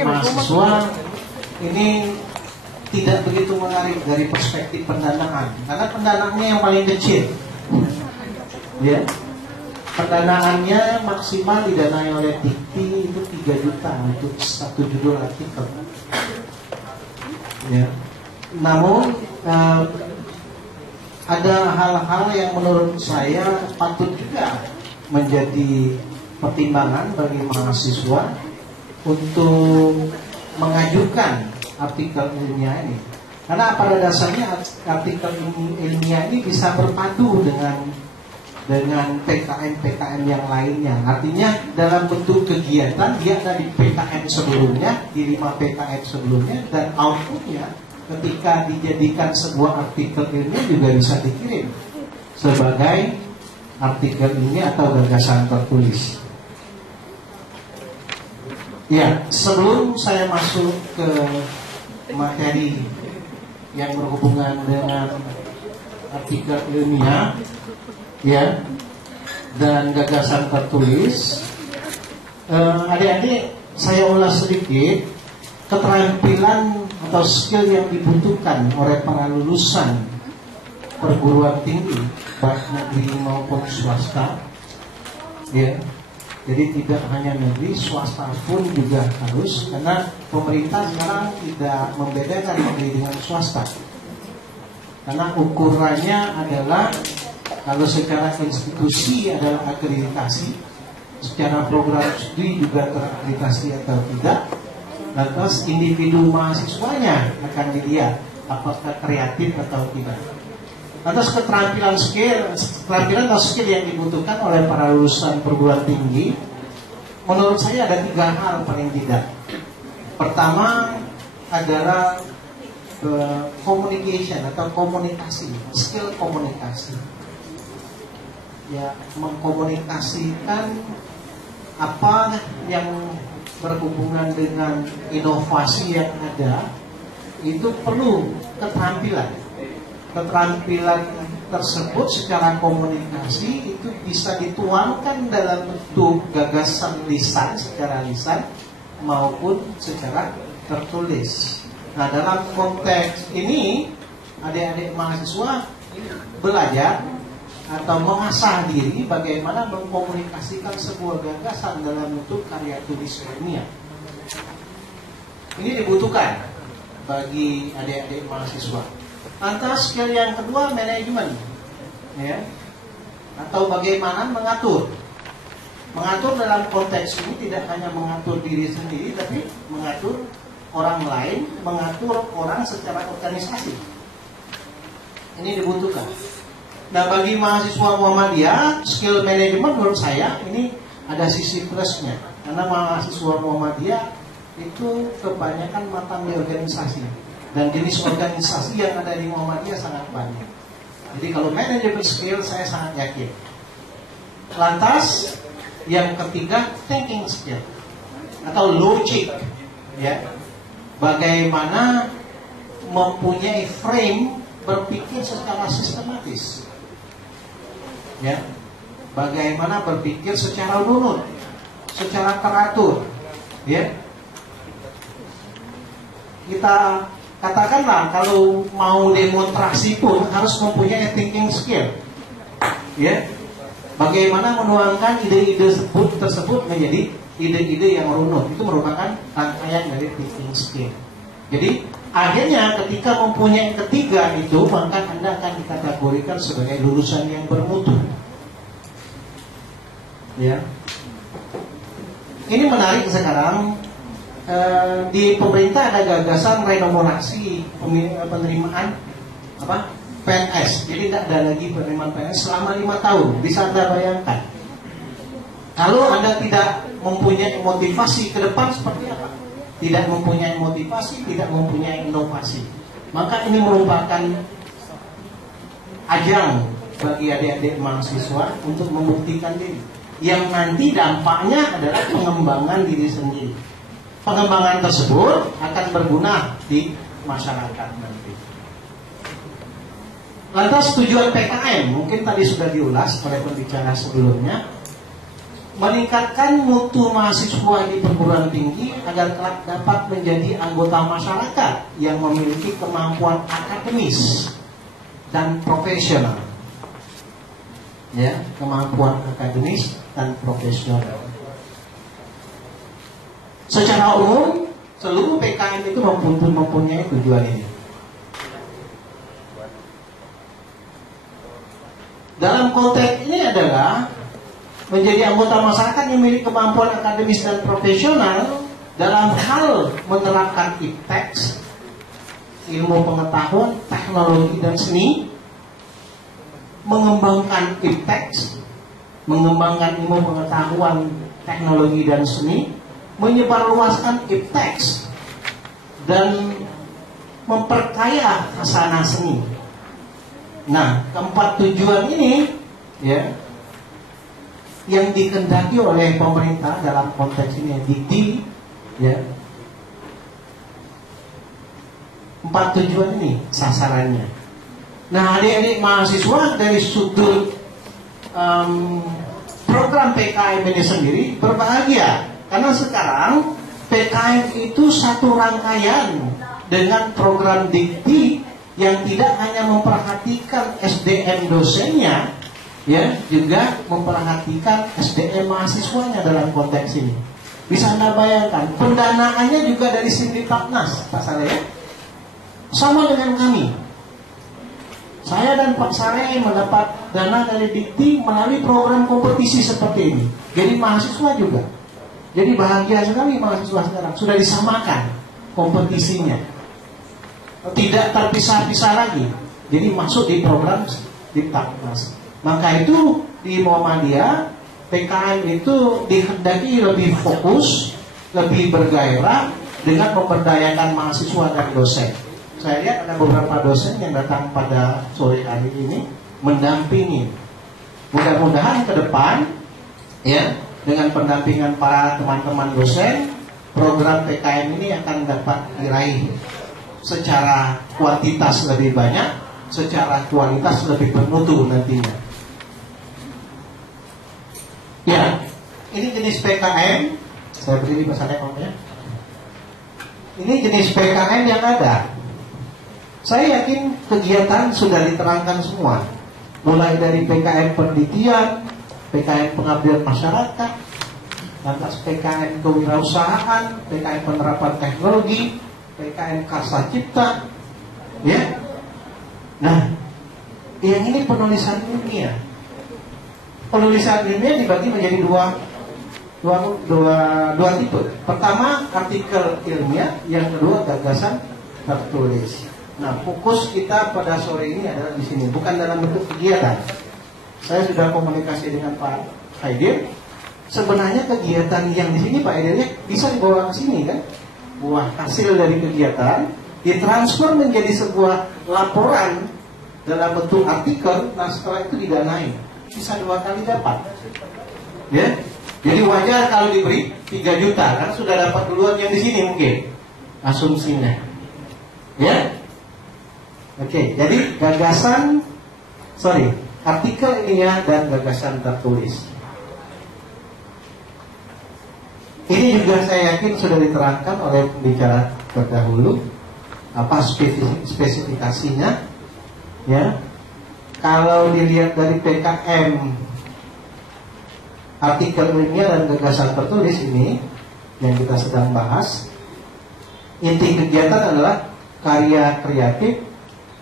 Mahasiswa ini tidak begitu menarik dari perspektif pendanaan, karena pendanaannya yang paling kecil, ya. Pendanaannya maksimal didanai oleh TIKTI itu 3 juta untuk satu judul artikel, ya. Namun ada hal-hal yang menurut saya patut juga menjadi pertimbangan bagi mahasiswa untuk mengajukan artikel ilmiah ini, karena pada dasarnya artikel ilmiah ini bisa berpadu dengan PKM yang lainnya. Artinya dalam bentuk kegiatan dia ada di PKM sebelumnya, di 5 PKM sebelumnya, dan outputnya ketika dijadikan sebuah artikel ilmiah juga bisa dikirim sebagai artikel ilmiah atau gagasan tertulis. Ya, sebelum saya masuk ke materi yang berhubungan dengan artikel ilmiah, ya, dan gagasan tertulis, adik-adik saya ulas sedikit keterampilan atau skill yang dibutuhkan oleh para lulusan perguruan tinggi baik negeri maupun swasta, ya. Jadi tidak hanya negeri, swasta pun juga harus, karena pemerintah sekarang tidak membedakan negeri dengan swasta. Karena ukurannya adalah kalau secara institusi adalah akreditasi, secara program studi juga terakreditasi atau tidak, lantas individu mahasiswanya akan dilihat apakah kreatif atau tidak. Lantas keterampilan atau skill yang dibutuhkan oleh para lulusan perguruan tinggi, menurut saya ada 3 hal paling tidak. Pertama adalah communication atau komunikasi, skill komunikasi. Ya, mengkomunikasikan apa yang berhubungan dengan inovasi yang ada, itu perlu keterampilan. Keterampilan tersebut secara komunikasi itu bisa dituangkan dalam bentuk gagasan lisan, secara lisan maupun secara tertulis. Nah, dalam konteks ini adik-adik mahasiswa belajar atau mengasah diri bagaimana mengkomunikasikan sebuah gagasan dalam bentuk karya tulis ilmiah. Ini dibutuhkan bagi adik-adik mahasiswa. Lantas skill yang kedua, manajemen, ya, atau bagaimana mengatur. Mengatur dalam konteks ini tidak hanya mengatur diri sendiri, tapi mengatur orang lain, mengatur orang secara organisasi. Ini dibutuhkan. Nah, bagi mahasiswa Muhammadiyah, skill manajemen menurut saya ini ada sisi plusnya, karena mahasiswa Muhammadiyah itu kebanyakan matang di organisasi. Dan jenis organisasi yang ada di Muhammadiyah sangat banyak. Jadi kalau manajemen skill saya sangat yakin. Lantas yang ketiga, thinking skill atau logic, ya. Bagaimana mempunyai frame berpikir secara sistematis, ya. Bagaimana berpikir secara runut, secara teratur, ya. Kita katakanlah kalau mau demonstrasi pun harus mempunyai thinking skill, ya. Bagaimana menuangkan ide-ide tersebut menjadi ide-ide yang runut, itu merupakan rangkaian dari thinking skill. Jadi akhirnya ketika mempunyai ketiga itu, maka Anda akan dikategorikan sebagai lulusan yang bermutu, ya. Ini menarik sekarang. Di pemerintah ada gagasan renomorasi penerimaan PNS. Jadi tidak ada lagi penerimaan PNS selama 5 tahun. Bisa Anda bayangkan, kalau Anda tidak mempunyai motivasi ke depan seperti apa? Tidak mempunyai motivasi, tidak mempunyai inovasi, maka ini merupakan ajang bagi adik-adik mahasiswa untuk membuktikan diri, yang nanti dampaknya adalah pengembangan diri sendiri. Pengembangan tersebut akan berguna di masyarakat nanti. Lantas tujuan PKM mungkin tadi sudah diulas oleh pembicara sebelumnya. meningkatkan mutu mahasiswa di perguruan tinggi agar kelak dapat menjadi anggota masyarakat yang memiliki kemampuan akademis dan profesional. Ya, kemampuan akademis dan profesional. Secara umum, seluruh PKM itu mempunyai tujuan ini. Dalam konteks ini adalah menjadi anggota masyarakat yang memiliki kemampuan akademis dan profesional dalam hal menerapkan iptek, ilmu pengetahuan, teknologi dan seni, mengembangkan iptek, mengembangkan ilmu pengetahuan, teknologi dan seni, menyebarluaskan iptek dan memperkaya khasanah seni. Nah, keempat tujuan ini ya yang dikehendaki oleh pemerintah dalam konteks ini dikti ya. Empat tujuan ini sasarannya. Nah, adik-adik mahasiswa dari sudut program PKM ini sendiri berbahagia karena sekarang PKM itu satu rangkaian dengan program dikti yang tidak hanya memperhatikan SDM dosennya, ya, juga memperhatikan SDM mahasiswanya dalam konteks ini. Bisa Anda bayangkan, pendanaannya juga dari Sindipatnas, Pak Saleh, ya? Sama dengan kami. Saya dan Pak Saleh mendapat dana dari Dikti melalui program kompetisi seperti ini. Jadi mahasiswa juga. Jadi bahagia sekali mahasiswa sekarang, sudah disamakan kompetisinya. Tidak terpisah-pisah lagi. Jadi masuk di program Diktatmas. Maka itu di Muhammadiyah PKM itu dikehendaki lebih fokus, lebih bergairah dengan memberdayakan mahasiswa dan dosen. Saya lihat ada beberapa dosen yang datang pada sore hari ini mendampingi. Mudah-mudahan ke depan ya dengan pendampingan para teman-teman dosen, program PKM ini akan dapat diraih secara kuantitas lebih banyak, secara kualitas lebih bermutu nantinya. Ya, ini jenis PKM. Saya berdiri pesannya ya. Ini jenis PKM yang ada. Saya yakin kegiatan sudah diterangkan semua. Mulai dari PKM penelitian, PKM pengabdian masyarakat, lantas PKM kewirausahaan, PKM penerapan teknologi, PKM Karsa Cipta, ya. Nah, yang ini penulisan ilmiah. Penulisan ilmiah dibagi menjadi dua tipe. Pertama artikel ilmiah, yang kedua gagasan tertulis. Nah, fokus kita pada sore ini adalah di sini, bukan dalam bentuk kegiatan. Saya sudah komunikasi dengan Pak Haidir. Sebenarnya kegiatan yang di sini Pak Haidirnya bisa dibawa ke sini kan? Buah hasil dari kegiatan ditransfer menjadi sebuah laporan dalam bentuk artikel. Nah, setelah itu didanai, bisa 2 kali dapat. Ya, jadi wajar kalau diberi 3 juta karena sudah dapat duluan yang di sini mungkin asumsinya. Ya, oke. Jadi artikel ilmiah dan gagasan tertulis. Ini juga saya yakin sudah diterangkan oleh pembicara terdahulu apa spesifikasinya, ya. Kalau dilihat dari PKM artikel ilmiah dan gagasan tertulis ini yang kita sedang bahas, inti kegiatan adalah karya kreatif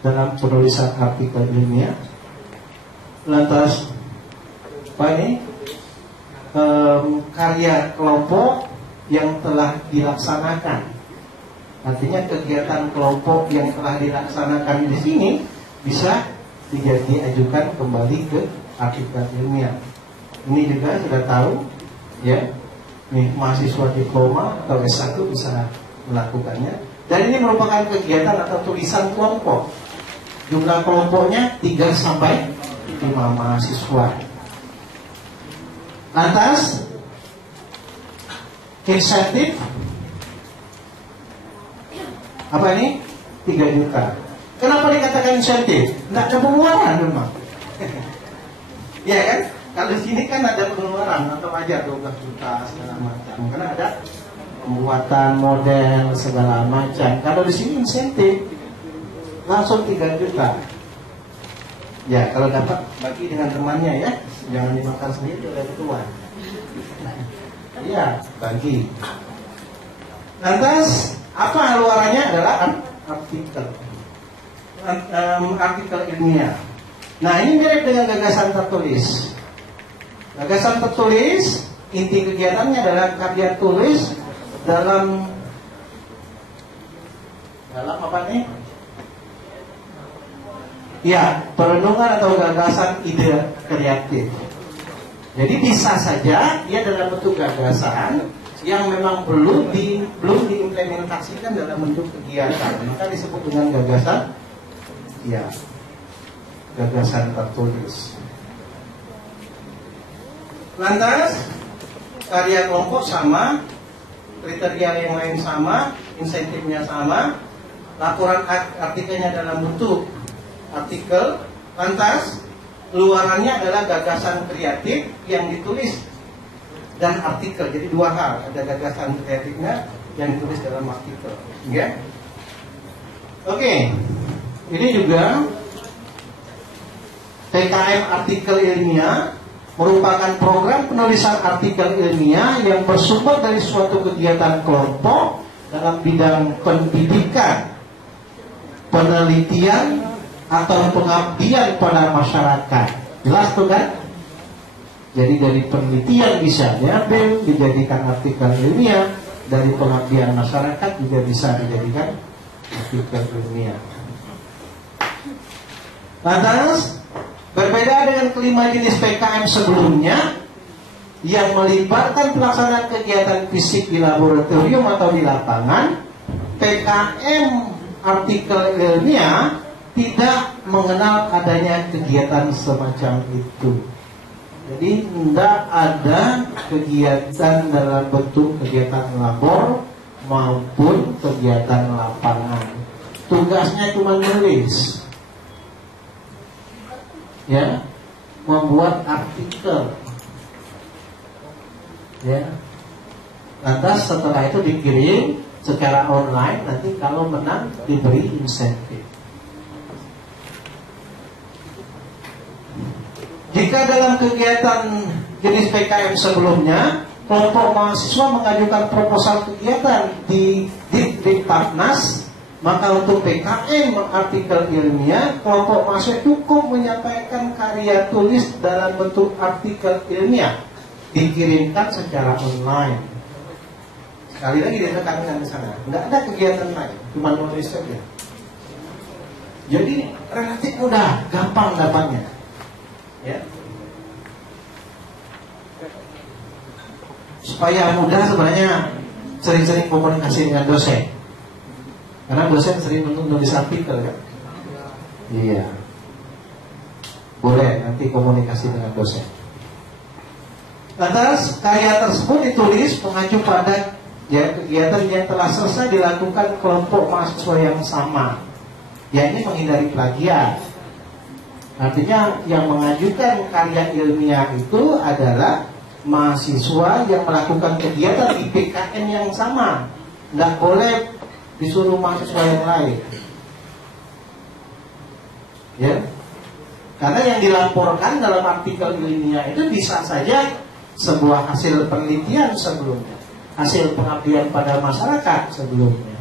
dalam penulisan artikel ilmiah. Lantas apa ini? Karya kelompok yang telah dilaksanakan. Artinya kegiatan kelompok yang telah dilaksanakan di sini bisa diajukan kembali ke artikel ilmiah. Ini juga sudah tahu, ya. Nih, mahasiswa diploma atau S1 bisa melakukannya. Dan ini merupakan kegiatan atau tulisan kelompok. Jumlah kelompoknya 3 sampai 5 mahasiswa. Lantas insentif apa ini? 3 juta. Kenapa dikatakan insentif? Tidak ada pengeluaran memang. Ya kan? Kalau di sini kan ada pengeluaran atau aja 12 juta segala macam, karena ada pembuatan model segala macam. Kalau di sini insentif langsung 3 juta. Ya, kalau dapat bagi dengan temannya ya, jangan dimakan sendiri oleh ketua. Iya, bagi. Lantas apa luarannya adalah artikel ilmiah. Nah, ini mirip dengan gagasan tertulis. Gagasan tertulis, inti kegiatannya adalah karya tulis dalam apa nih? Ya, perenungan atau gagasan ide kreatif. Jadi bisa saja dia dalam bentuk gagasan yang memang belum diimplementasikan dalam bentuk kegiatan, maka disebut dengan gagasan, ya, gagasan tertulis. Lantas karya kelompok sama, kriteria yang lain sama, insentifnya sama, laporan artikelnya dalam bentuk artikel. Lantas luarannya adalah gagasan kreatif yang ditulis dan artikel. Jadi dua hal, ada gagasan kreatifnya yang ditulis dalam artikel, ya. Oke, ini juga PKM artikel ilmiah merupakan program penulisan artikel ilmiah yang bersumber dari suatu kegiatan kelompok dalam bidang pendidikan, penelitian, atau pengabdian pada masyarakat. Jelas tuh kan? Jadi dari penelitian bisa diambil, dijadikan artikel ilmiah, dari pengabdian masyarakat juga bisa dijadikan artikel ilmiah. Lantas, berbeda dengan kelima jenis PKM sebelumnya yang melibatkan pelaksanaan kegiatan fisik di laboratorium atau di lapangan, PKM artikel ilmiah tidak mengenal adanya kegiatan semacam itu. Jadi tidak ada kegiatan dalam bentuk kegiatan labor maupun kegiatan lapangan. Tugasnya cuma menulis, ya, membuat artikel, ya. Lantas setelah itu dikirim secara online, nanti kalau menang diberi insentif. Jika dalam kegiatan jenis PKM sebelumnya kelompok mahasiswa mengajukan proposal kegiatan di Diktatnas, maka untuk PKM artikel ilmiah kelompok mahasiswa cukup menyampaikan karya tulis dalam bentuk artikel ilmiah, dikirimkan secara online. Sekali lagi ditekankan di sana, tidak ada kegiatan lain, cuma nulis saja. Jadi relatif mudah, gampang dapatnya. Ya. Supaya mudah sebenarnya sering-sering komunikasi dengan dosen, karena dosen sering menulis artikel kan. Iya, boleh nanti komunikasi dengan dosen. Lantas karya tersebut ditulis mengacu pada kegiatan yang telah selesai dilakukan kelompok mahasiswa yang sama, yakni menghindari plagiat. Artinya yang mengajukan karya ilmiah itu adalah mahasiswa yang melakukan kegiatan di PKM yang sama. Tidak boleh disuruh mahasiswa yang lain, ya. Karena yang dilaporkan dalam artikel ilmiah itu bisa saja sebuah hasil penelitian sebelumnya, hasil pengabdian pada masyarakat sebelumnya.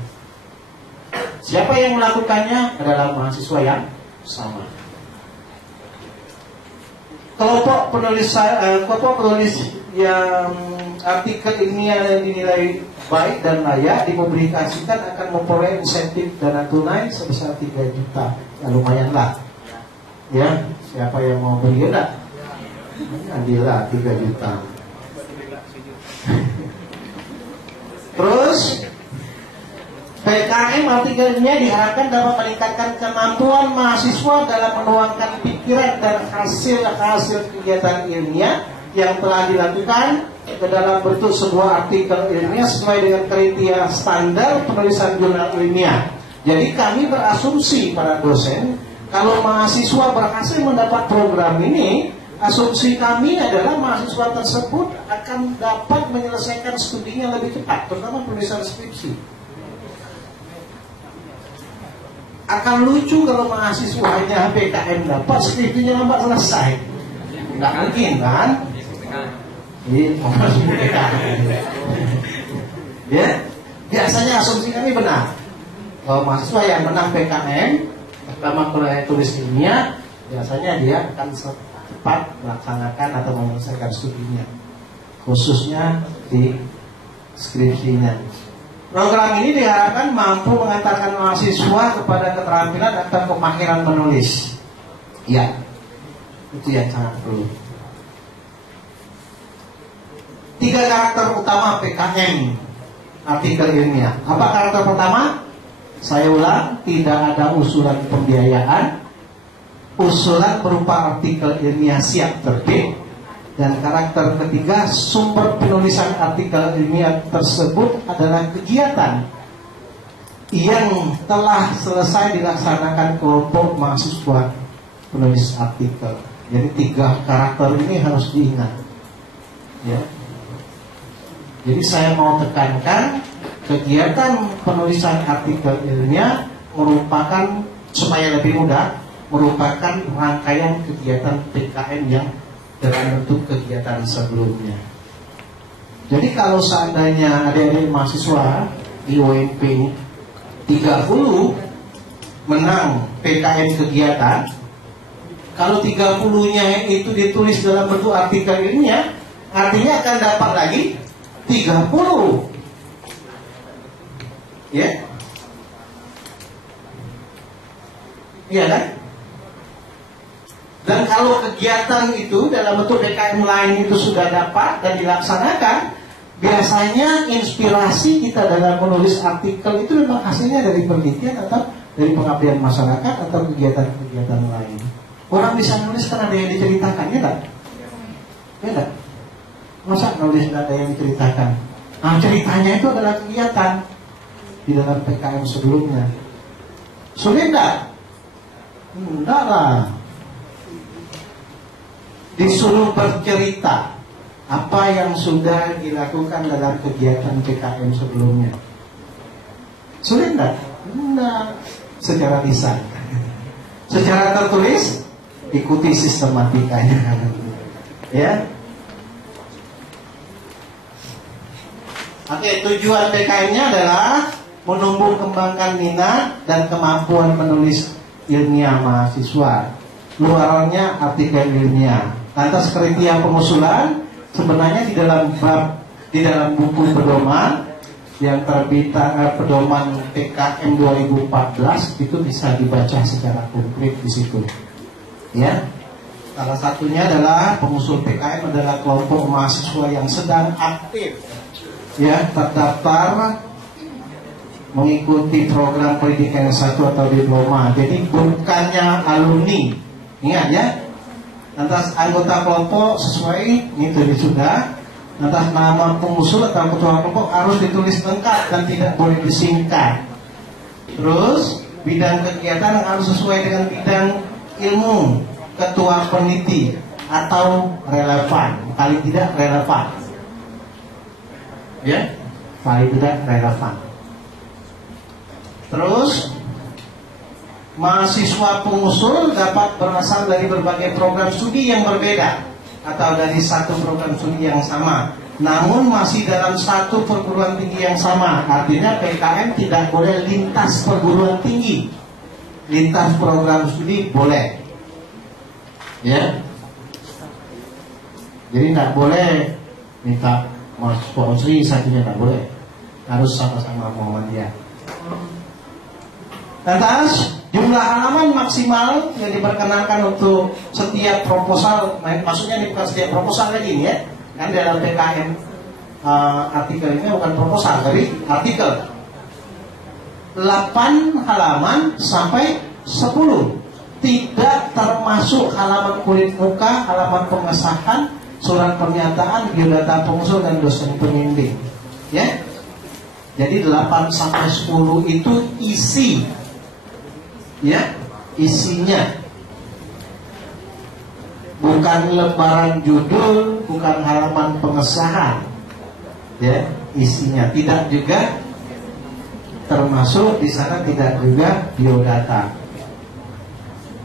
Siapa yang melakukannya adalah mahasiswa yang sama. Kelompok penulis yang artikel ilmiah yang dinilai baik dan layak dipublikasikan akan memperoleh insentif dana tunai sebesar 3 juta. Ya, lumayan lah. Ya, siapa yang mau beli enggak? Ambillah 3 juta. Terus PKM artikel ilmiah diharapkan dapat meningkatkan kemampuan mahasiswa dalam menuangkan pikiran dan hasil-hasil kegiatan ilmiah yang telah dilakukan ke dalam bentuk sebuah artikel ilmiah sesuai dengan kriteria standar penulisan jurnal ilmiah. Jadi kami berasumsi para dosen, kalau mahasiswa berhasil mendapat program ini, Asumsi kami adalah mahasiswa tersebut akan dapat menyelesaikan studinya lebih cepat, terutama penulisan skripsi. Akan lucu kalau mahasiswanya PKM dapat, skripsinya lambat selesai. Nggak mungkin kan? Ya, biasanya asumsi kami benar. Kalau mahasiswa yang menang PKM, pertama kuliah tulis ilmiah, biasanya dia akan cepat melaksanakan atau menyelesaikan studinya, khususnya di skripsinya. Program ini diharapkan mampu mengantarkan mahasiswa kepada keterampilan atau kemahiran menulis. Ya, itu yang sangat perlu. 3 karakter utama PKM artikel ilmiah. Apa karakter pertama? Saya ulang, tidak ada usulan pembiayaan. Usulan berupa artikel ilmiah siap terbit. Dan karakter ketiga, sumber penulisan artikel ilmiah tersebut adalah kegiatan yang telah selesai dilaksanakan kelompok mahasiswa penulis artikel. Jadi 3 karakter ini harus diingat. Ya. Jadi saya mau tekankan, kegiatan penulisan artikel ilmiah merupakan, supaya lebih mudah, merupakan rangkaian kegiatan PKM yang dalam bentuk kegiatan sebelumnya. Jadi kalau seandainya adik-adik mahasiswa di UNP 30 menang PKM kegiatan, kalau 30-nya itu ditulis dalam bentuk artikel ilmiah, artinya akan dapat lagi 30. Ya, iya kan? Dan kalau kegiatan itu dalam bentuk PKM lain itu sudah dapat dan dilaksanakan, biasanya inspirasi kita dalam menulis artikel itu memang hasilnya dari penelitian atau dari pengabdian masyarakat atau kegiatan-kegiatan lain. Orang bisa nulis karena ada yang diceritakan, ya tak? Ya tak? Masa nulis ada yang diceritakan? Nah, ceritanya itu adalah kegiatan di dalam PKM sebelumnya. Sulit enggak? Enggak lah. Disuruh bercerita apa yang sudah dilakukan dalam kegiatan PKM sebelumnya. Sulit enggak? Enggak. Secara lisan. Secara tertulis, ikuti sistematikanya. Ya. Oke, tujuan PKM-nya adalah menumbuh kembangkan minat dan kemampuan menulis ilmiah mahasiswa. Luarannya artikel ilmiah. Lantas kriteria pengusulan sebenarnya di dalam buku pedoman yang terbitan pedoman PKM 2014 itu bisa dibaca secara konkret di situ. Ya. Salah satunya adalah pengusul PKM adalah kelompok mahasiswa yang sedang aktif, ya, terdaftar mengikuti program pendidikan S1 atau diploma. Jadi bukannya alumni. Ingat ya. Lantas anggota kelompok sesuai ini tadi sudah. Lantas nama pengusul atau ketua kelompok harus ditulis lengkap dan tidak boleh disingkat. Terus bidang kegiatan harus sesuai dengan bidang ilmu ketua peneliti atau relevan, paling tidak relevan. Ya, paling tidak relevan. Terus mahasiswa pengusul dapat berasal dari berbagai program studi yang berbeda atau dari satu program studi yang sama, namun masih dalam satu perguruan tinggi yang sama. Artinya PKM tidak boleh lintas perguruan tinggi. Lintas program studi boleh, ya. Jadi tidak boleh minta mahasiswa Unsri satunya, tidak boleh. Harus sama-sama Muhammadiyah. Lantas jumlah halaman maksimal yang diperkenankan untuk setiap proposal, maksudnya bukan setiap proposal lagi ini ya, kan dalam PKM artikel ini bukan proposal, tapi artikel 8 halaman sampai 10, tidak termasuk halaman kulit muka, halaman pengesahan, surat pernyataan, biodata pengusul dan dosen pembimbing, ya. Jadi 8 sampai 10 itu isi, ya, isinya. bukan lembaran judul, bukan halaman pengesahan, ya isinya. Tidak juga termasuk di sana, tidak juga biodata.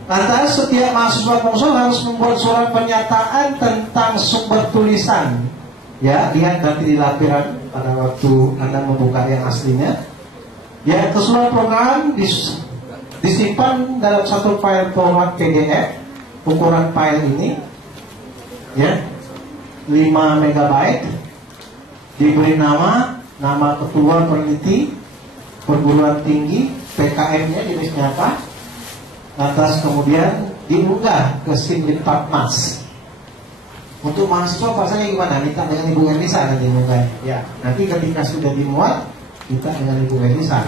Lantas setiap mahasiswa Pongsel harus membuat surat pernyataan tentang sumber tulisan. Ya, lihat nanti di lampiran pada waktu Anda membuka yang aslinya. Ya, keseluruhan program disimpan dalam satu file format PDF. Ukuran file ini, ya, 5 MB. Diberi nama ketua peneliti perguruan tinggi, PKM-nya jenisnya apa. Lantas kemudian diunggah ke Simdikpatmas. Untuk mahasiswa bahasanya gimana? Minta dengan Ibu Elisa nanti mengunggahnya. Ya, nanti ketika sudah dimuat, kita dengan Ibu Elisa.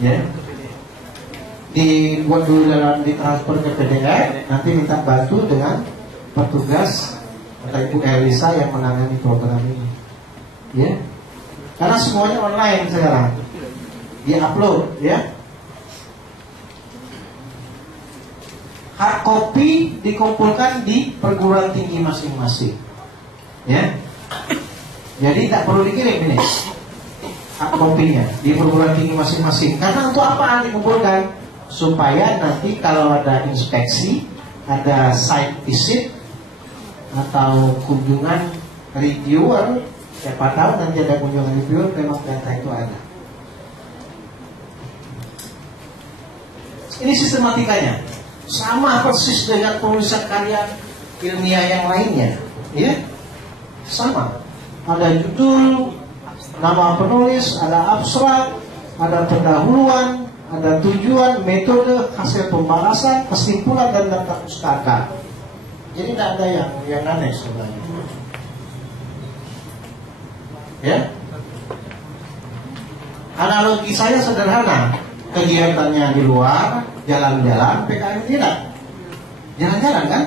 Ya, dibuat dulu ditransfer ke PDF. Nanti minta bantu dengan petugas atau Ibu Elisa yang menangani program ini. Ya, karena semuanya online sekarang. Di-upload, ya. Hard copy dikumpulkan di perguruan tinggi masing-masing, ya. Jadi tak perlu dikirim ini hard copy-nya di perguruan tinggi masing-masing. Karena untuk apa dikumpulkan? Supaya nanti kalau ada inspeksi, ada site visit atau kunjungan reviewer, siapa tahu nanti ada kunjungan reviewer, memang data itu ada. Ini sistematikanya sama persis dengan penulisan karya ilmiah yang lainnya, ya, sama. Ada judul, nama penulis, ada abstrak, ada pendahuluan, ada tujuan, metode, hasil pembahasan, kesimpulan dan daftar pustaka. Jadi tidak ada yang aneh sebenarnya. Ya, analogi saya sederhana. Kegiatannya di luar, jalan-jalan, PKM tidak. Jalan-jalan kan?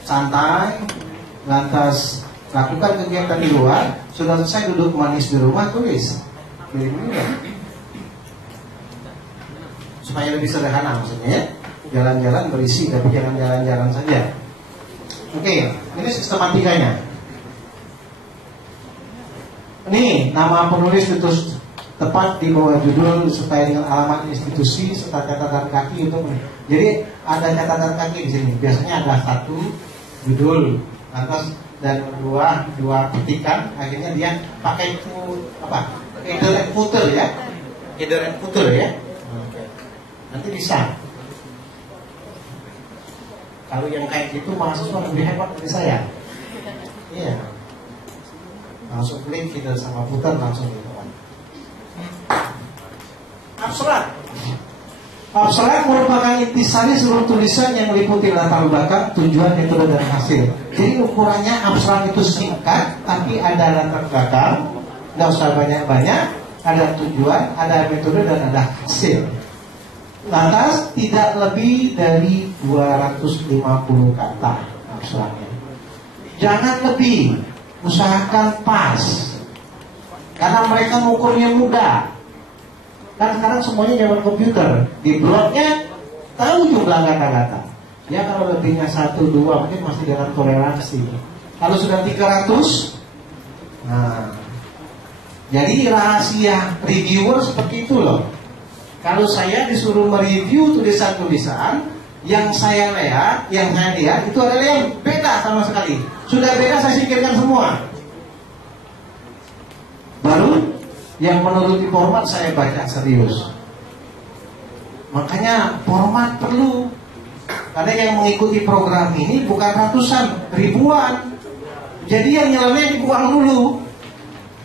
Santai, lantas lakukan kegiatan di luar, sudah selesai duduk manis di rumah, tulis. Kirim-kirim. Supaya lebih sederhana maksudnya, ya. Jalan-jalan berisi, tapi jangan jalan-jalan saja. Oke, ini sistematikanya. Ini nama penulis itu tepat di bawah judul disertai dengan alamat institusi serta catatan kaki untuk. Jadi ada catatan kaki di sini. Biasanya ada satu judul, lantas dan dua petikan. Akhirnya dia pakai header and footer, ya. Header and footer, ya. Nanti bisa. Kalau yang kayak gitu mahasiswa lebih hebat dari saya. Iya. Langsung klik header sama footer langsung gitu. Abstrak. Abstrak merupakan intisari seluruh tulisan yang meliputi latar belakang, tujuan, metode, dan hasil. Jadi ukurannya abstrak itu singkat, tapi ada latar belakang, tidak usah banyak-banyak, ada tujuan, ada metode, dan ada hasil. Lantas tidak lebih dari 250 kata abstraknya. Jangan lebih, usahakan pas, karena mereka mengukurnya mudah. Kan sekarang semuanya zaman komputer. Di blognya tahu jumlah kata-kata. Ya kalau lebihnya 1, 2 mungkin masih dengan toleransi. Kalau sudah 300, nah, jadi rahasia reviewer seperti itu loh. Kalau saya disuruh mereview tulisan-tulisan, yang saya lihat itu adalah yang beda sama sekali. Sudah beda saya singkirkan semua. Baru yang menuruti format saya baca serius. Makanya format perlu. Karena yang mengikuti program ini bukan ratusan, ribuan. Jadi yang nyeleneh dibuang dulu.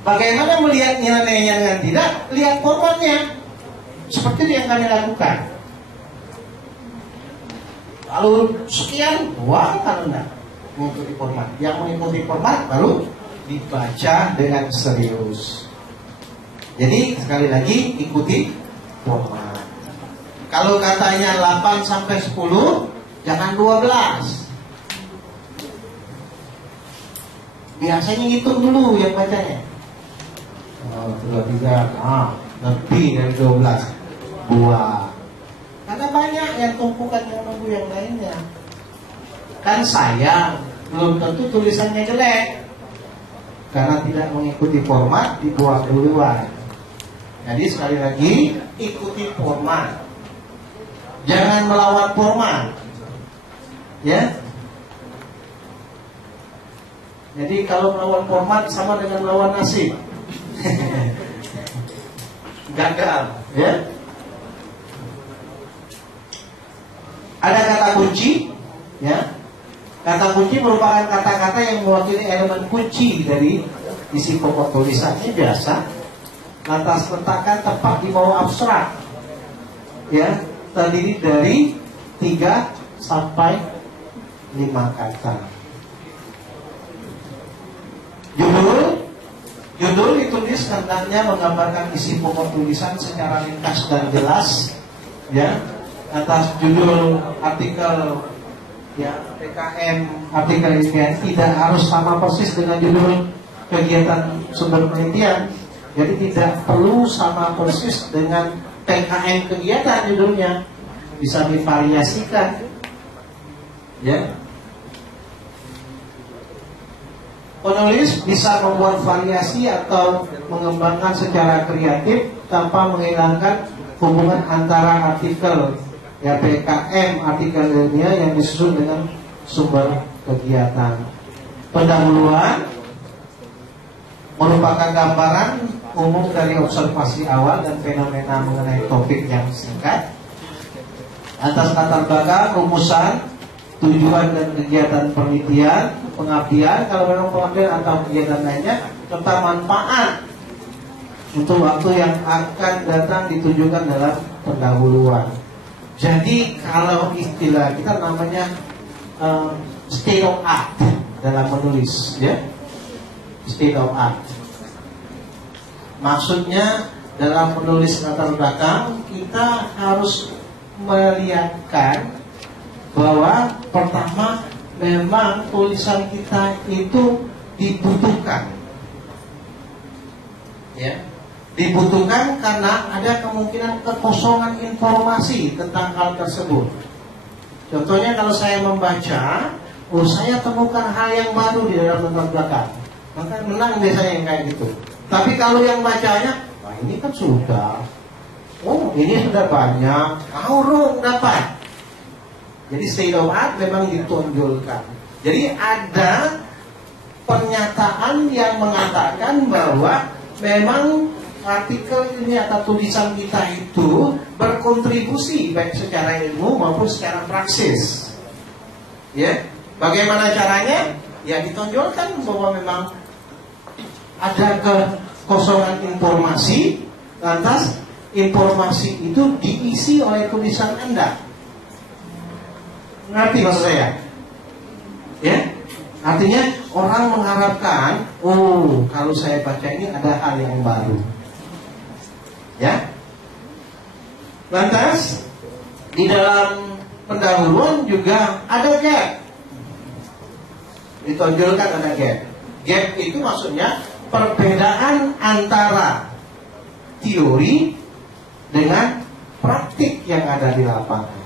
Bagaimana melihat nyelenehnya dengan tidak? Lihat formatnya. Seperti yang kami lakukan. Kalau sekian, buang. Kalau enggak mengikuti format. Yang mengikuti format baru dibaca dengan serius. Jadi sekali lagi ikuti format. Kalau katanya 8 sampai 10, jangan 12. Biasanya ngitung dulu yang bacanya. 23, lebih dari 12. Buat. Karena banyak yang tumpukan yang nunggu yang lainnya. Kan sayang, belum tentu tulisannya jelek, karena tidak mengikuti format, dibuang duluan. Jadi sekali lagi, ikuti format, jangan melawan format, ya. Jadi kalau melawan format sama dengan melawan nasib. Gagal, ya. Ada kata kunci, ya. Kata kunci merupakan kata-kata yang mewakili elemen kunci dari isi pokok tulisannya biasa. Lantas letakkan tepat di bawah abstrak, ya, terdiri dari 3 sampai 5 kata. Judul ditulis hendaknya menggambarkan isi pokok tulisan secara ringkas dan jelas, ya. Atas judul artikel, ya, PKM artikel ini tidak harus sama persis dengan judul kegiatan sumber penelitian. Jadi tidak perlu sama persis dengan PKM kegiatan judulnya, bisa divariasikan, ya. Penulis bisa membuat variasi atau mengembangkan secara kreatif tanpa menghilangkan hubungan antara artikel, ya, PKM artikel ilmiah yang disusun dengan sumber kegiatan. Pendahuluan merupakan gambaran umum dari observasi awal dan fenomena mengenai topik yang singkat. Atas latar belakang, rumusan, tujuan dan kegiatan penelitian, pengabdian, kalau memang pengabdian atau kegiatan lainnya, serta manfaat untuk waktu yang akan datang ditujukan dalam pendahuluan. Jadi kalau istilah kita namanya state of art dalam menulis, ya, state of art. Maksudnya dalam menulis latar belakang kita harus melihatkan bahwa pertama memang tulisan kita itu dibutuhkan, ya, dibutuhkan karena ada kemungkinan kekosongan informasi tentang hal tersebut. Contohnya kalau saya membaca, saya temukan hal yang baru di dalam latar belakang, maka menang biasanya yang kayak gitu. Tapi kalau yang bacanya, wah ini kan sudah, ini sudah banyak, urung dapat. Jadi state of art memang ditonjolkan. Jadi ada pernyataan yang mengatakan bahwa memang artikel ini atau tulisan kita itu berkontribusi baik secara ilmu maupun secara praksis. Ya, bagaimana caranya? Ya ditonjolkan bahwa memang ada kekosongan informasi, lantas informasi itu diisi oleh tulisan Anda. Ngerti maksud saya? Ya, artinya orang mengharapkan, kalau saya baca ini ada hal yang baru. Ya. Lantas di dalam pendahuluan juga ada gap. Ditonjolkan ada gap. Gap itu maksudnya perbedaan antara teori dengan praktik yang ada di lapangan.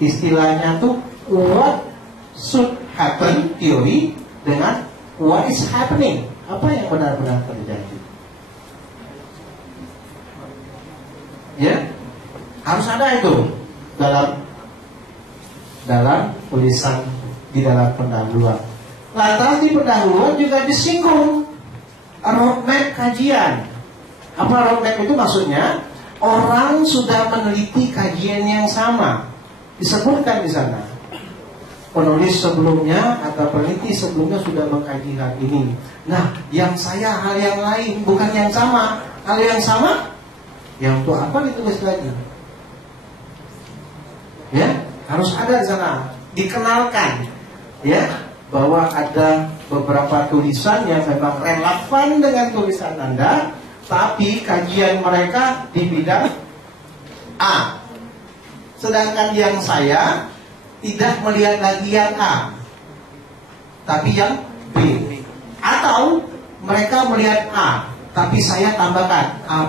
Istilahnya tuh what should happen teori dengan what is happening, apa yang benar-benar terjadi. Ya, harus ada itu dalam tulisan di dalam pendahuluan. Lantas di pendahuluan juga disinggung roadmap kajian. Apa roadmap itu maksudnya? Orang sudah meneliti kajian yang sama. Disebutkan di sana, penulis sebelumnya atau peneliti sebelumnya sudah mengkaji hal ini. Nah, yang saya hal yang lain, bukan yang sama. Hal yang sama, yang untuk apa ditulis lagi? Ya, harus ada di sana. Dikenalkan, ya, bahwa ada beberapa tulisan yang memang relevan dengan tulisan Anda, tapi kajian mereka di bidang A. Sedangkan yang saya tidak melihat lagi yang A, tapi yang B. Atau mereka melihat A, tapi saya tambahkan A+.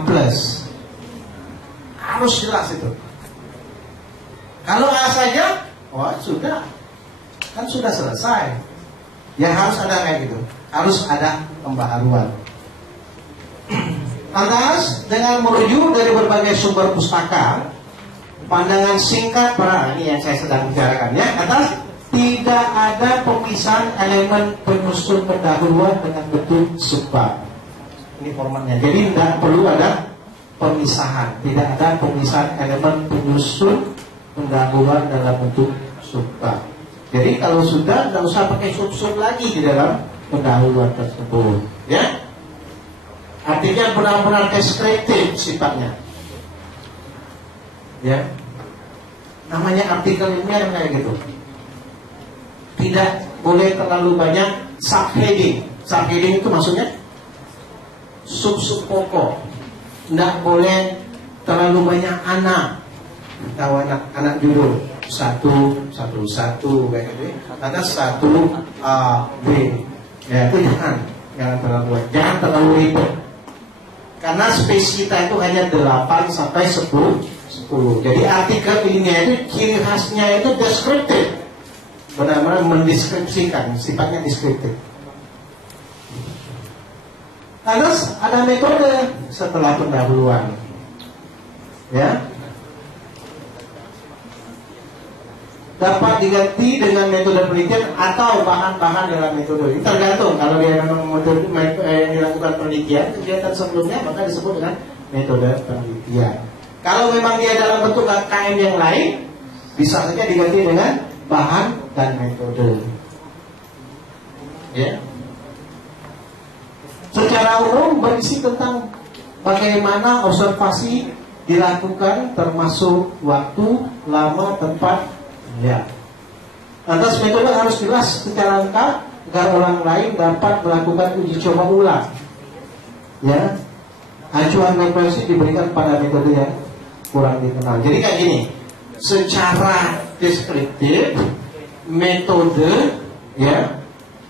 Harus jelas itu. Kalau A saja, sudah. kan sudah selesai. Ya harus ada kayak gitu, harus ada pembaharuan. Lantas dengan merujuk dari berbagai sumber pustaka, pandangan singkat para ini yang saya sedang bicarakan ya, atas tidak ada pemisahan elemen penyusun pendahuluan dengan bentuk sebab. Ini formatnya. Jadi tidak perlu ada pemisahan, tidak ada pemisahan elemen penyusun pendahuluan dalam bentuk sebab. Jadi kalau sudah tidak usah pakai sub-sub lagi di dalam pendahuluan tersebut, ya. Artinya benar-benar deskriptif sifatnya, ya. Namanya artikel ilmiah kayak gitu. Tidak boleh terlalu banyak subheading. Subheading itu maksudnya sub-sub pokok. Tidak boleh terlalu banyak anak. Tahu anak judul satu kayak gitu. Ada satu A B. Ya itu jangan terlalu ribet. Karena space kita itu hanya 8 sampai 10. Jadi artikel ilmiah itu ciri khasnya itu deskriptif. Benar-benar mendeskripsikan, sifatnya deskriptif. Terus ada metode setelah pendahuluan, ya, dapat diganti dengan metode penelitian atau bahan-bahan dalam metode. Ini tergantung, kalau dia memang metode yang dilakukan penelitian, kegiatan sebelumnya maka disebut dengan metode penelitian. Kalau memang dia dalam bentuk KM yang lain, bisa saja diganti dengan bahan dan metode. Ya. Secara umum berisi tentang bagaimana observasi dilakukan, termasuk waktu, lama, tempat. Ya. Lantas metode harus jelas secara lengkap agar orang lain dapat melakukan uji coba ulang. Ya. Acuan referensi diberikan pada metode yang kurang dikenal. Jadi kayak gini. Secara deskriptif, metode ya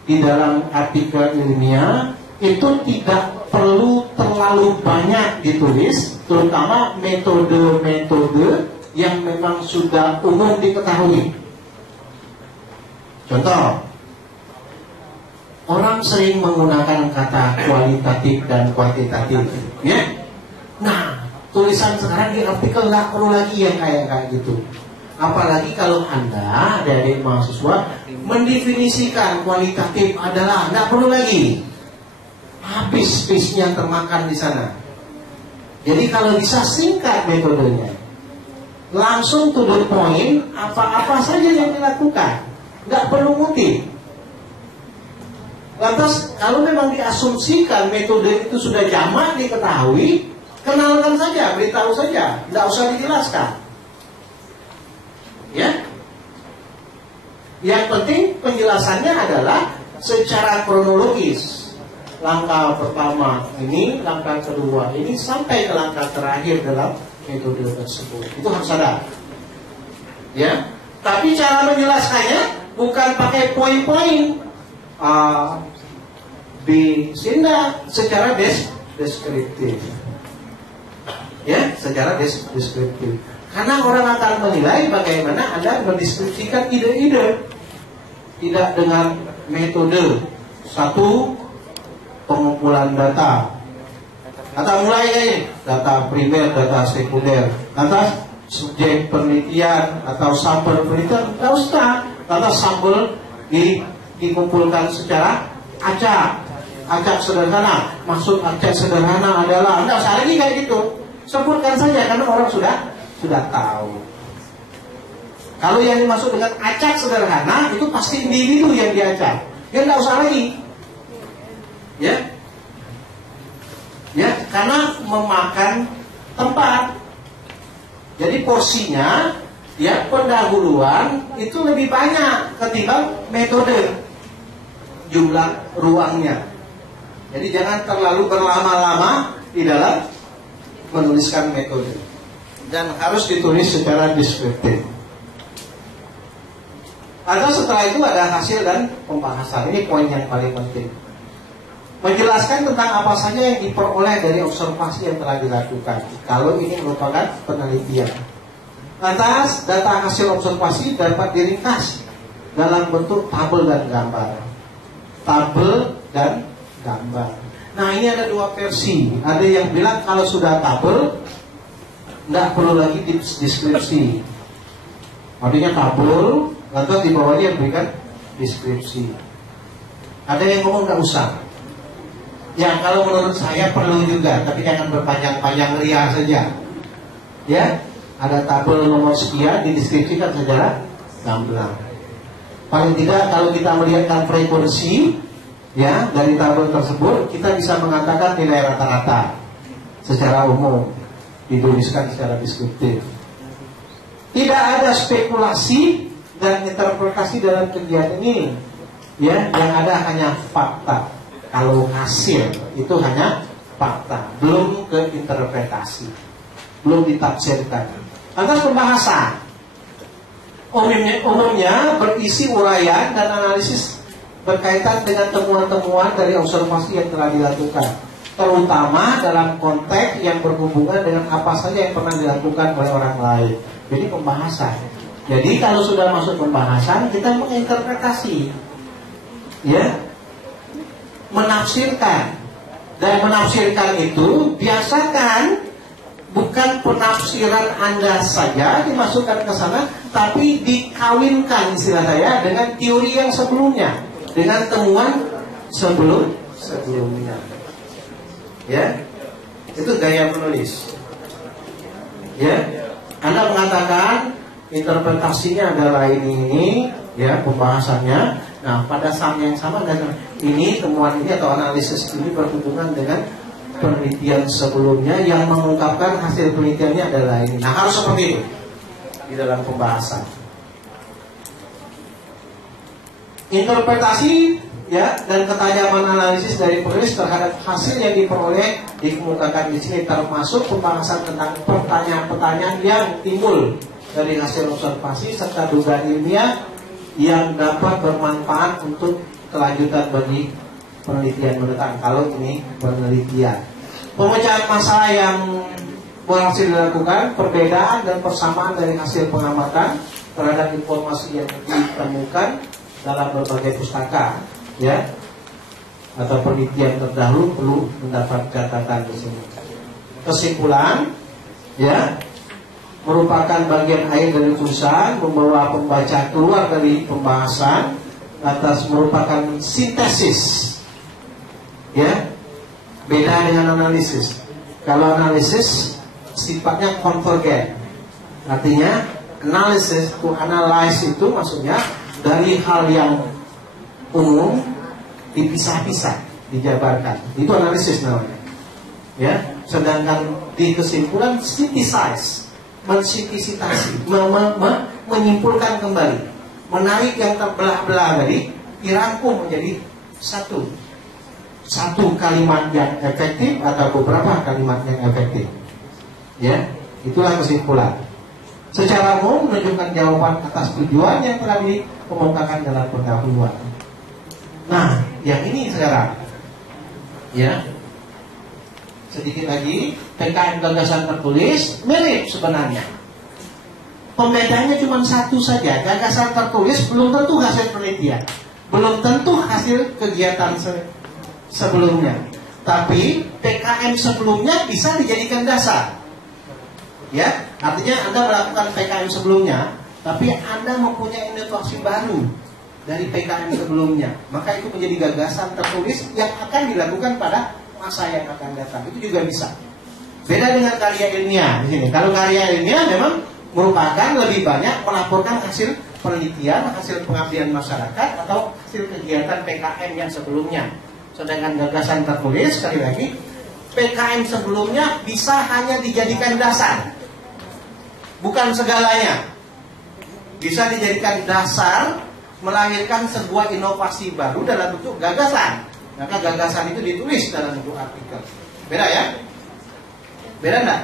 di dalam artikel ilmiah itu tidak perlu terlalu banyak ditulis, terutama metode-metode yang memang sudah umum diketahui. Contoh, orang sering menggunakan kata kualitatif dan kuantitatif, ya. Nah, tulisan sekarang di artikel nggak perlu lagi yang kayak gitu. Apalagi kalau Anda, adik-adik mahasiswa, mendefinisikan kualitatif adalah nggak perlu lagi. Habis space-nya termakan di sana. Jadi kalau bisa singkat metodenya, langsung to the point, apa-apa saja yang dilakukan, nggak perlu ngutip. Lantas kalau memang diasumsikan metode itu sudah jamak diketahui, kenalkan saja, beritahu saja, tidak usah dijelaskan. Ya, yang penting penjelasannya adalah secara kronologis. Langkah pertama ini, langkah kedua ini, sampai ke langkah terakhir dalam metode tersebut. Itu harus ada. Ya, tapi cara menjelaskannya bukan pakai poin-poin A, B, C, secara deskriptif. Ya, secara deskriptif. Karena orang akan menilai bagaimana Anda mendeskripsikan ide-ide. Tidak dengan metode satu pengumpulan data. Data mulai ini, data primer, data sekunder. Lantas subjek penelitian atau sampel penelitian, tidak usah. Lantas sampel dikumpulkan secara acak sederhana. Maksud acak sederhana adalah, tidak usah lagi kayak gitu. Sebutkan saja karena orang sudah tahu. Kalau yang dimaksud dengan acak sederhana itu pasti individu yang diacak. Ya tidak usah lagi. Ya, karena memakan tempat. Jadi porsinya, ya pendahuluan itu lebih banyak ketimbang metode jumlah ruangnya. Jadi jangan terlalu berlama-lama di dalam menuliskan metode. Dan harus ditulis secara deskriptif. Atau setelah itu ada hasil dan pembahasan. Ini poin yang paling penting. Menjelaskan tentang apa saja yang diperoleh dari observasi yang telah dilakukan. Kalau ini merupakan penelitian. Lantas data hasil observasi dapat diringkas dalam bentuk tabel dan gambar. Tabel dan gambar. Nah, ini ada dua versi. Ada yang bilang kalau sudah tabel nggak perlu lagi deskripsi. Artinya tabel, lantas di bawahnya berikan deskripsi. Ada yang ngomong nggak usah. Ya, kalau menurut saya perlu juga, tapi jangan berpanjang-panjang ria saja. Ya, ada tabel nomor sekian dideskripsikan secara gamblang. Paling tidak kalau kita melihatkan frekuensi, ya, dari tabel tersebut kita bisa mengatakan nilai rata-rata secara umum, dituliskan secara deskriptif. Tidak ada spekulasi dan interpretasi dalam kegiatan ini, ya, yang ada hanya fakta. Kalau hasil itu hanya fakta, belum ke interpretasi, belum ditafsirkan. Lantas pembahasan umumnya berisi uraian dan analisis berkaitan dengan temuan-temuan dari observasi yang telah dilakukan, terutama dalam konteks yang berhubungan dengan apa saja yang pernah dilakukan oleh orang lain. Jadi pembahasan. Jadi kalau sudah masuk pembahasan, kita menginterpretasi, ya, menafsirkan. Dan menafsirkan itu biasakan bukan penafsiran Anda saja dimasukkan ke sana, tapi dikawinkan, istilah saya, dengan teori yang sebelumnya, dengan temuan sebelumnya. Ya, itu gaya menulis. Ya, Anda mengatakan interpretasinya adalah ini, ya, pembahasannya. Nah, pada saat yang sama, ini temuan ini atau analisis ini berhubungan dengan penelitian sebelumnya yang mengungkapkan hasil penelitiannya adalah ini. Nah, harus seperti itu di dalam pembahasan. Interpretasi, ya, dan ketajaman analisis dari penulis terhadap hasil yang diperoleh dikemukakan di sini, termasuk pembahasan tentang pertanyaan-pertanyaan yang timbul dari hasil observasi serta dugaan ilmiah yang dapat bermanfaat untuk kelanjutan bagi penelitian mendatang. Kalau ini penelitian, pemecahan masalah yang berhasil dilakukan, perbedaan dan persamaan dari hasil pengamatan terhadap informasi yang ditemukan dalam berbagai pustaka, ya, atau penelitian terdahulu perlu mendapat catatan di sini. Kesimpulan, ya, merupakan bagian akhir dari tulisan, membawa pembaca keluar dari pembahasan atas merupakan sintesis, ya. Beda dengan analisis. Kalau analisis sifatnya konvergen, artinya analisis to analyze itu maksudnya dari hal yang umum dipisah-pisah, dijabarkan. Itu analisis namanya, ya. Sedangkan di kesimpulan synthesize, mensintetisasi, menyimpulkan kembali, menarik yang terbelah-belah tadi, dirangkum menjadi satu kalimat yang efektif atau beberapa kalimat yang efektif, ya. Itulah kesimpulan. Secara umum menunjukkan jawaban atas tujuan yang telah dikemukakan dalam pendahuluan. Nah, yang ini sekarang, ya, sedikit lagi, PKM gagasan tertulis mirip sebenarnya. Pembedanya cuma satu saja. Gagasan tertulis belum tentu hasil penelitian, belum tentu hasil kegiatan sebelumnya. Tapi PKM sebelumnya bisa dijadikan dasar. Ya, artinya Anda melakukan PKM sebelumnya, tapi Anda mempunyai inovasi baru dari PKM sebelumnya, maka itu menjadi gagasan tertulis yang akan dilakukan pada masa yang akan datang. Itu juga bisa. Beda dengan karya ilmiah di sini. Kalau karya ilmiah memang merupakan lebih banyak melaporkan hasil penelitian, hasil pengabdian masyarakat atau hasil kegiatan PKM yang sebelumnya. Sedangkan gagasan tertulis, sekali lagi, PKM sebelumnya bisa hanya dijadikan dasar, bukan segalanya. Bisa dijadikan dasar melahirkan sebuah inovasi baru dalam bentuk gagasan. Maka gagasan itu ditulis dalam bentuk artikel. Beda ya? Beda enggak?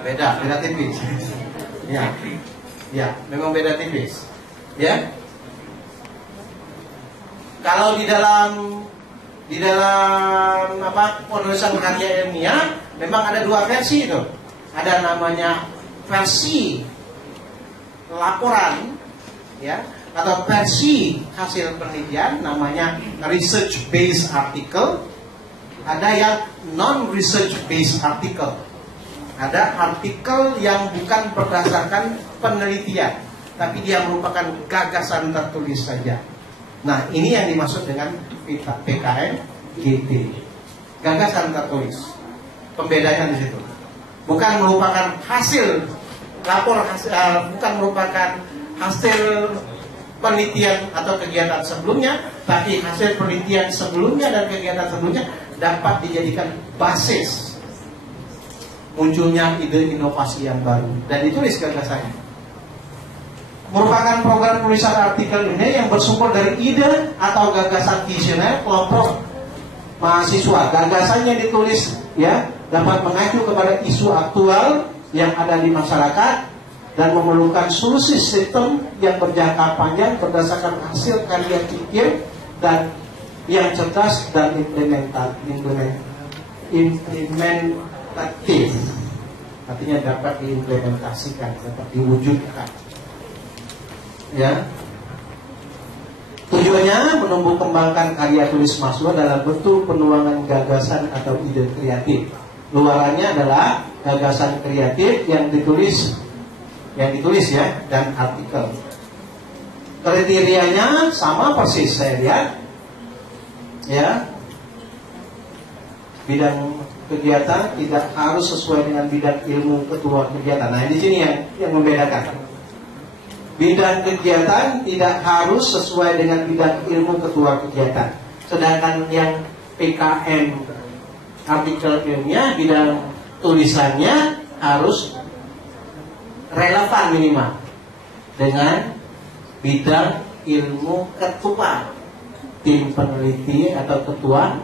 Beda tipis. Ya, memang beda tipis. Ya. Kalau di dalam penulisan karya ilmiah memang ada dua versi itu. Ada namanya versi laporan, ya, atau versi hasil penelitian namanya research based article, ada yang non research based article. Ada artikel yang bukan berdasarkan penelitian, tapi dia merupakan gagasan tertulis saja. Nah, ini yang dimaksud dengan PKM GT, gagasan tertulis. Pembedanya di situ. Bukan merupakan hasil bukan merupakan hasil penelitian atau kegiatan sebelumnya, tapi hasil penelitian sebelumnya dan kegiatan sebelumnya dapat dijadikan basis munculnya ide inovasi yang baru dan ditulis gagasannya. Merupakan program tulisan artikel ini yang bersumber dari ide atau gagasan visioner kelompok mahasiswa. Gagasannya ditulis ya dapat mengacu kepada isu aktual yang ada di masyarakat dan memerlukan solusi sistem yang berjangka panjang berdasarkan hasil karya pikir dan yang cerdas dan implementatif. Artinya dapat diimplementasikan, dapat diwujudkan. Ya. Tujuannya menumbuh kembangkan karya tulis mahasiswa dalam bentuk penuangan gagasan atau ide kreatif. Luarannya adalah gagasan kreatif yang ditulis ya, dan artikel. Kriterianya sama persis saya lihat, ya. Bidang kegiatan tidak harus sesuai dengan bidang ilmu ketua kegiatan. Nah, di sini yang membedakan. Bidang kegiatan tidak harus sesuai dengan bidang ilmu ketua kegiatan. Sedangkan yang PKM artikel ilmiah, bidang tulisannya harus relevan minimal dengan bidang ilmu ketua tim peneliti atau ketua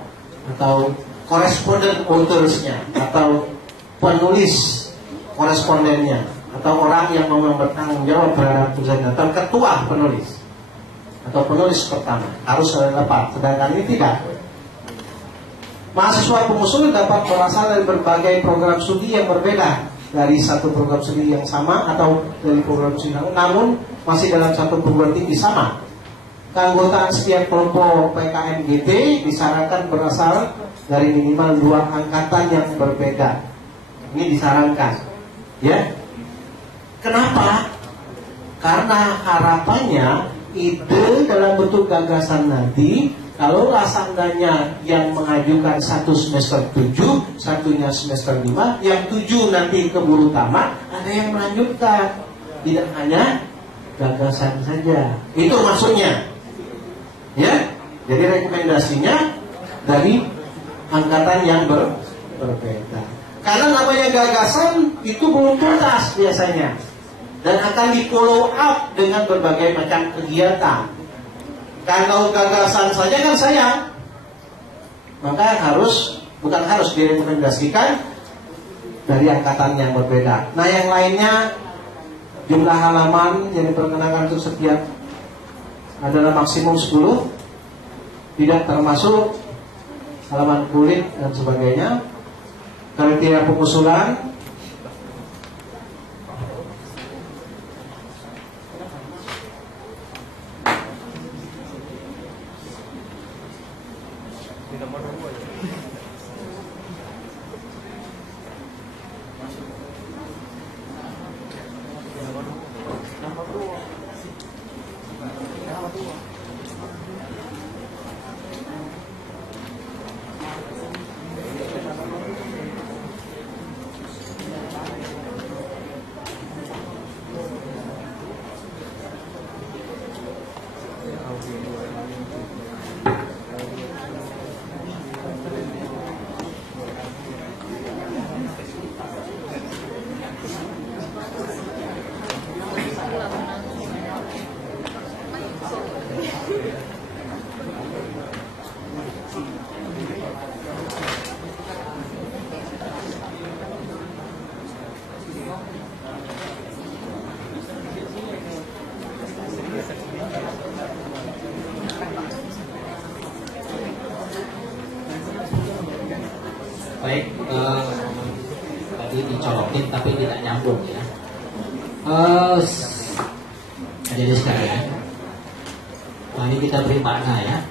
atau correspondent authorsnya atau penulis korespondennya atau orang yang bertanggung jawab terhadap tulisannya atau ketua penulis atau penulis pertama harus relevan. Sedangkan ini tidak. Mahasiswa pengusul dapat berasal dari berbagai program studi yang berbeda dari satu program studi yang sama atau dari program studi namun masih dalam satu perguruan tinggi sama. Keanggotaan setiap kelompok PKMGT disarankan berasal dari minimal 2 angkatan yang berbeda. Ini disarankan, ya. Kenapa? Karena harapannya ide dalam bentuk gagasan nanti, kalau seandainya yang mengajukan satu semester 7, satunya semester 5, yang 7 nanti keburu tamat, ada yang melanjutkan. Tidak hanya gagasan saja. Itu maksudnya. Ya, jadi rekomendasinya dari angkatan yang berbeda. Karena namanya gagasan itu belum tuntas biasanya, dan akan di follow up dengan berbagai macam kegiatan. Kalau gagasan saja kan sayang, maka bukan harus direkomendasikan dari angkatan yang berbeda. Nah, yang lainnya jumlah halaman yang diperkenakan untuk setiap adalah maksimum 10, tidak termasuk halaman kulit dan sebagainya. Kriteria pengusulan baik, tadi dicolokin tapi tidak nyambung ya. Jadi sekalian, Mari kita beri makna ya.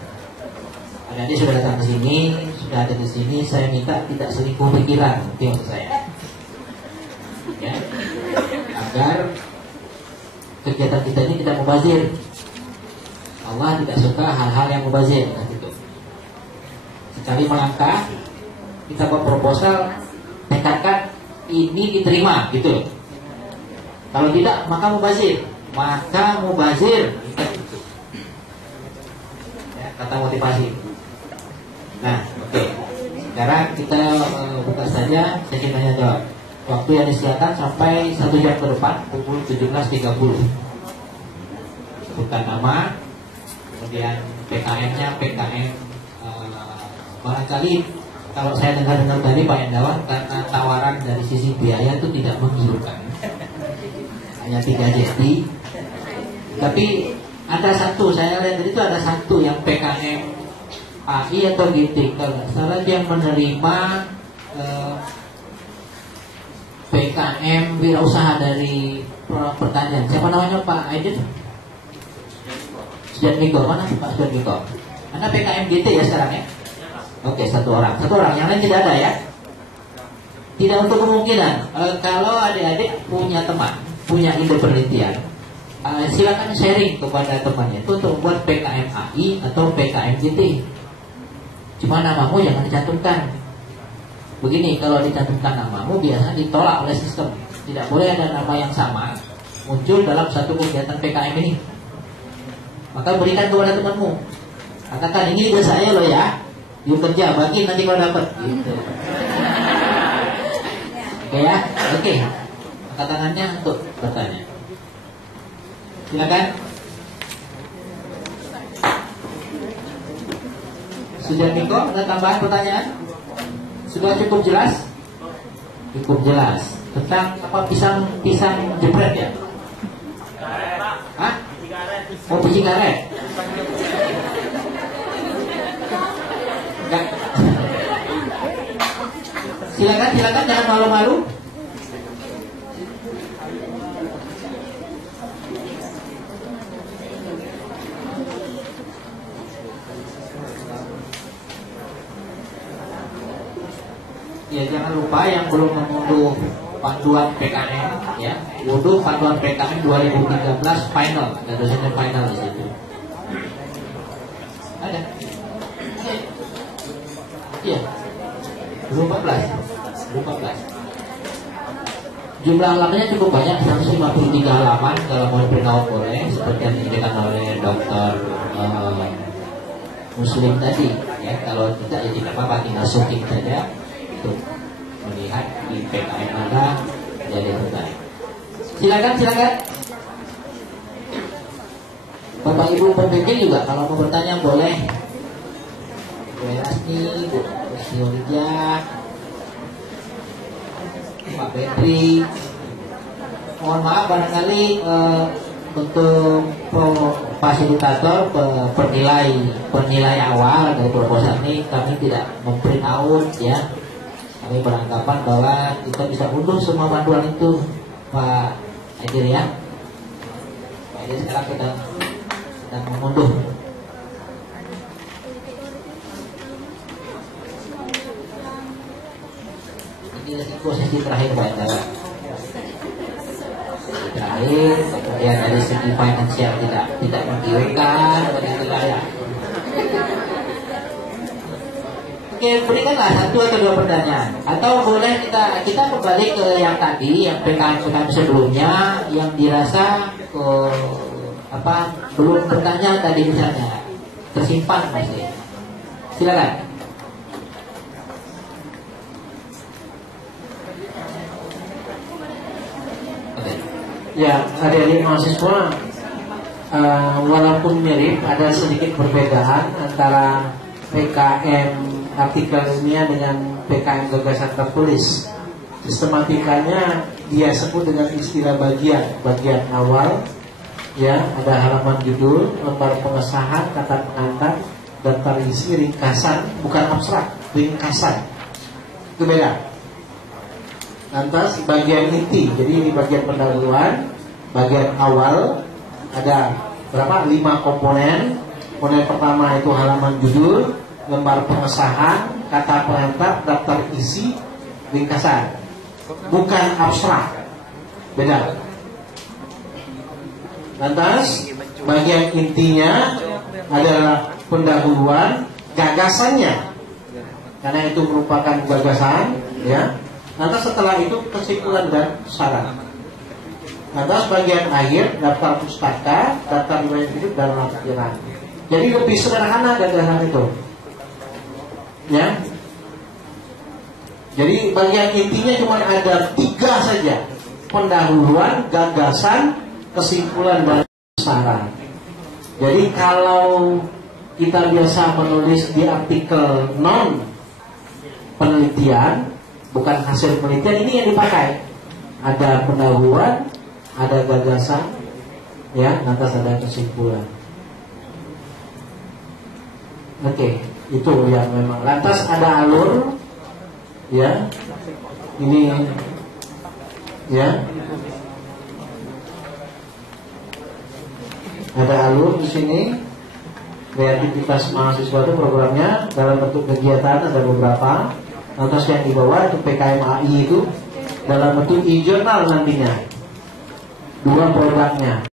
Adik-adik sudah datang ke sini, sudah ada di sini, saya minta tidak selingkuh pikiran, itu maksud saya. Ya, agar kegiatan kita ini tidak mubazir. Allah tidak suka hal-hal yang mubazir. Gitu. Sekali melangkah, kita buat proposal, tekadkan ini diterima, gitu. Kalau tidak, maka mubazir. Ya, kata motivasi. Nah, oke. Sekarang kita buka saja sesi tanya jawab. Waktu yang disediakan sampai 1 jam ke depan, pukul 17.30. Sebutkan nama, kemudian PKM-nya, PKM barangkali kalau saya dengar tadi Pak Endawan, karena tawaran dari sisi biaya itu tidak menggiurkan. Hanya 3 JT. Tapi ada satu, saya lihat itu ada satu yang PKM AI atau GT, kalau nggak salah dia menerima PKM wirausaha dari pertanian. Siapa namanya Pak Aidit? Sujatmiko, mana Pak Sujatmiko? Anda PKM GT ya sekarang ya? Oke, satu orang, yang lain tidak ada ya? Tidak untuk kemungkinan. Kalau adik-adik punya teman, punya ide penelitian, silakan sharing kepada temannya itu untuk buat PKM AI atau PKM GT. Cuma namamu jangan dicantumkan. Begini, kalau dicantumkan namamu biasa ditolak oleh sistem. Tidak boleh ada nama yang sama muncul dalam satu kegiatan PKM ini. Maka berikan kepada temanmu. Katakan ini ide saya loh ya. You kerja, bagi nanti kalau dapat. Gitu. Oke ya, oke. Angkat tangannya untuk bertanya. Silakan. Sudah Miko, ada tambahan pertanyaan? Sudah cukup jelas? Cukup jelas. Tentang apa pisang jepret ya? Hah? Oh, biji karet. Enggak. Silakan jangan malu-malu. Ya, jangan lupa yang belum mengunduh panduan PKM ya, unduh panduan PKM 2013 final, ada dosennya final di situ. Ada? Iya. 2014. Jumlah halamannya cukup banyak, 153 halaman. Kalau mau print boleh, seperti yang diberikan oleh Dokter Muslim tadi. Ya, kalau tidak ya tidak apa-apa, tinggal syuting saja untuk melihat di PKM Anda jadi tertarik. Silakan. Bapak Ibu pembimbing juga kalau mau bertanya boleh. Bu Erasmi, Bu Siolia, Pak Betri. Mohon maaf barangkali untuk fasilitator penilai awal dari proposal ini kami tidak memprint out ya. Kami beranggapan bahwa kita bisa unduh semua panduan itu, Pak Adir ya. Pak Adir sekarang kita sedang mengunduh. Ini sesi terakhir Pak Adir. Terakhir, kemudian dari segi finansial tidak menggiurkan, begitulah ya. Oke, berikanlah 1 atau 2 pertanyaan. Atau boleh kita kembali ke yang tadi, yang PKM sebelumnya, yang dirasa belum bertanya tadi misalnya, tersimpan masih. Silakan. Oke. Ya, adik-adik mahasiswa, walaupun mirip, ada sedikit perbedaan antara PKM artikel ilmiah dengan PKM gagasan tertulis. Sistematikanya dia sebut dengan istilah bagian awal. Ya, ada halaman judul, lembar pengesahan, kata pengantar, daftar isi, ringkasan, bukan abstrak, ringkasan. Itu beda. Lantas bagian inti, jadi di bagian pendahuluan, bagian awal ada berapa? 5 komponen. Kemudian pertama itu halaman judul, lembar pengesahan, kata pengantar, daftar isi, ringkasan. Bukan abstrak, beda. Lantas bagian intinya adalah pendahuluan gagasannya, karena itu merupakan gagasan, ya. Lantas setelah itu kesimpulan dan syarat. Lantas bagian akhir daftar pustaka, daftar riwayat hidup dan lampiran. Jadi lebih sederhana gagasan itu, ya. Jadi bagian intinya cuma ada 3 saja: pendahuluan, gagasan, kesimpulan dan saran. Jadi kalau kita biasa menulis di artikel non penelitian, bukan hasil penelitian, ini yang dipakai. Ada pendahuluan, ada gagasan, ya, lantas ada kesimpulan. Oke, itu yang memang. Lantas ada alur, ya. Ini, ya. Ada alur di sini. Kreativitas mahasiswa itu programnya dalam bentuk kegiatan ada beberapa. Lantas yang di bawah itu PKMAI itu dalam bentuk e-journal nantinya. 2 programnya.